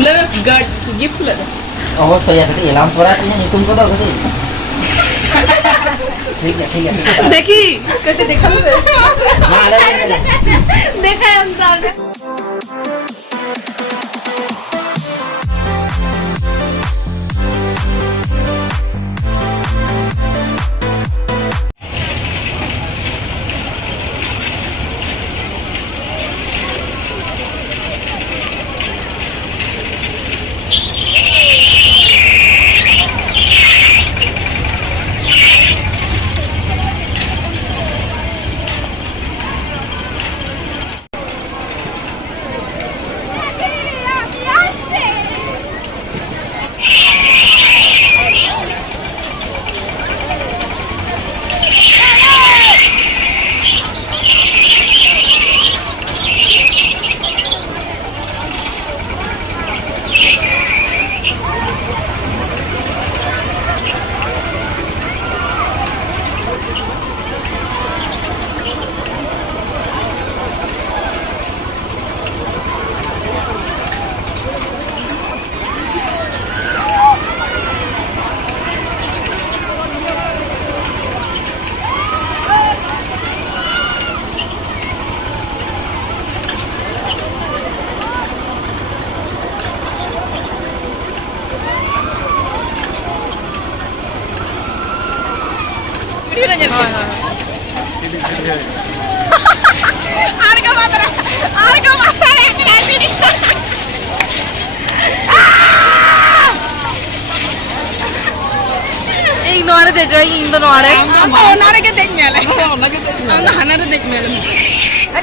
খুলে দে guard gift খুলে দে অবশ্যই একটা এলাম পড়া তুমি নিতুম কত কত ঠিক আছে দেখি কেটে দেখাবো না দেখাই আমরা আগে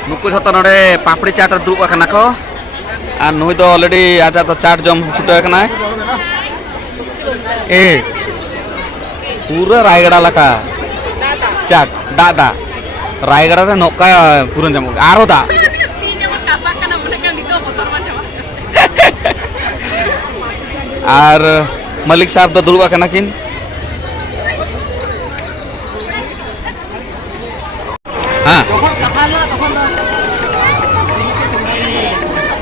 नुकु छत नोडे पापड़ी चाट दुब खाना को और नुई तो ऑलरेडी आजा तो चाट जम छुटे कना ए पूरा रायगड़ा लका चाट दादा रायगड़ा रे नोका पूरा जम आरो दा और मलिक साहब तो दुब खाना किन हाँ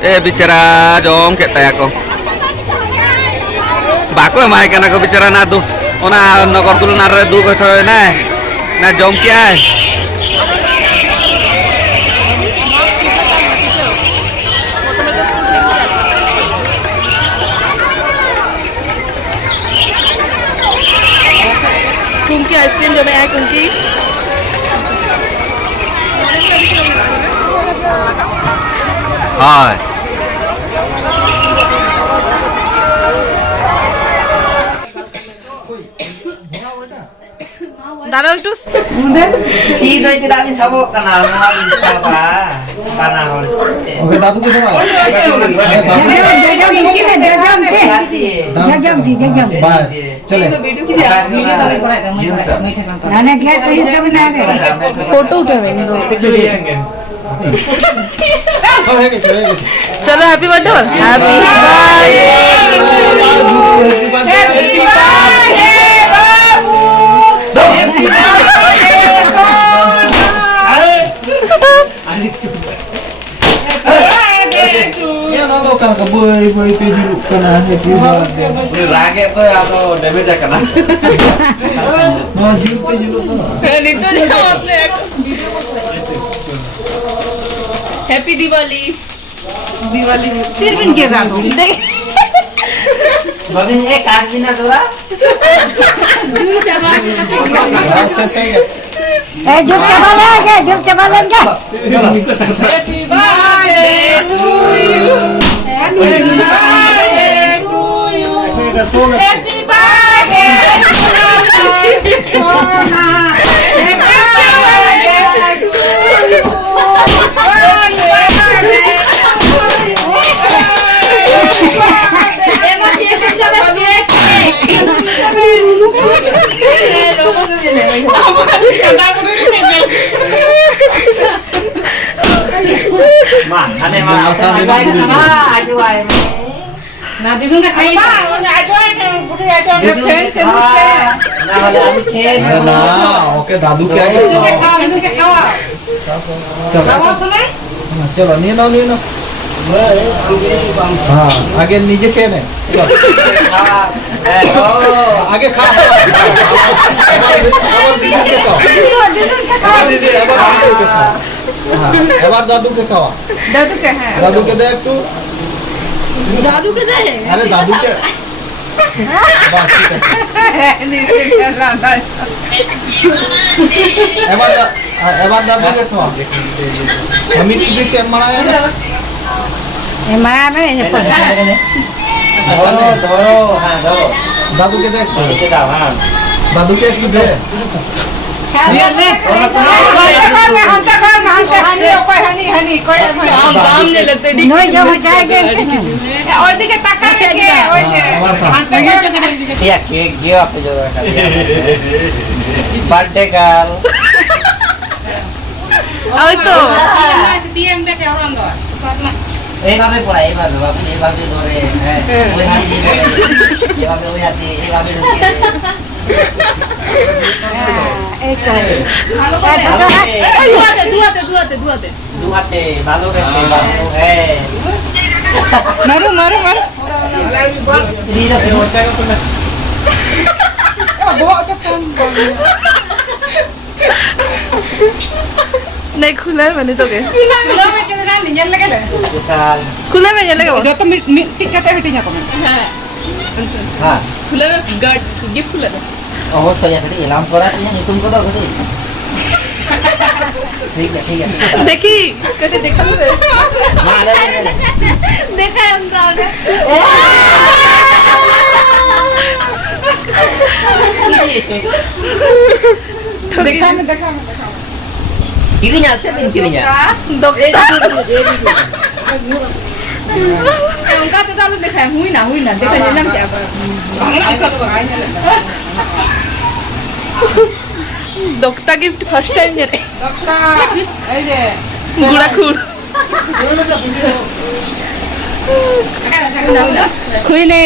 ए बिचारा जम के तया को बाको माय कना को बिचारा ना दु ओना नगर तुलना रे दु गछ ना जम क्या है कुंकी आइसक्रीम जो मैं कुंकी हाय दादा একটু ঠিক হইছে আমি সব কানা আমার বাবা কানা হল ওকে দাদু কে দাও বাস চলে फोटो उठावे হয়ে গেছে चलो हैप्पी बर्थडे हैप्पी ये ना दो का बोई बोई ते di kana happy birthday रागे तो या तो डैमेज है कना no jilu to नीतू जाओ अपने हैप्पी दिवाली दिवाली सिर्फ के गानो बबिन ए काट बिना तोरा से सही है ए जुट के बाले के जुट के बाले के happy birthday to you happy birthday to you happy birthday सोना happy birthday to you Ane mah aja wae. ना दिसुन के खाई Nah, wala ami khen. अरे ना ओके दादू के आगे खाओ दिसुन के खाओ चलो खाओ सुने चलो नहीं ना हाँ आगे नीचे खेल है आगे खा এবার দাদুকে খাওয়া দাদুকে দে একটু দাদুকে দে আরে দাদুকে বাহ, ঠিক আছে। এবার দাদুকে খাওয়া আমি টিভি সেম মারা ये मरा में ये पर ধরো ধরো হ্যাঁ ধরো দাদুকে দে একটু নিচে দাও হ্যাঁ দাদুকে একটু দে नोई जो मचाए गए या केक दियो आप जो बर्थडे गर्ल এইভাবে পড়া এইভাবে বাবু এইভাবে ধরে হ্যাঁ ওই হাত দিবে এইভাবে ওই হাত দিয়ে এইভাবে ঢুকিয়ে एक দু হাতে ভালো রেছে বাবু হ্যাঁ মারো মারো মারো দিদা কেউ नहीं खुला है मैंने तो के স্পেশাল खुला में चले गए तो मिट्टी कहते हैं टिन्या को হ্যাঁ खुला में गिफ्ट खुला था অবশ্যই একটা এলাম করা তুমি নতুন কথা ঘটে ঠিক আছে देखी कैसे देखा लो না না देखा हम तो आगे देखा मैं kirinya siapa kirinya उनका तो चालू देखा है हुई ना देखा ये नाम क्या कर डॉक्टर गिफ्ट फर्स्ट टाइम ये डॉक्टर এই যে গুড়া খুর খুইনে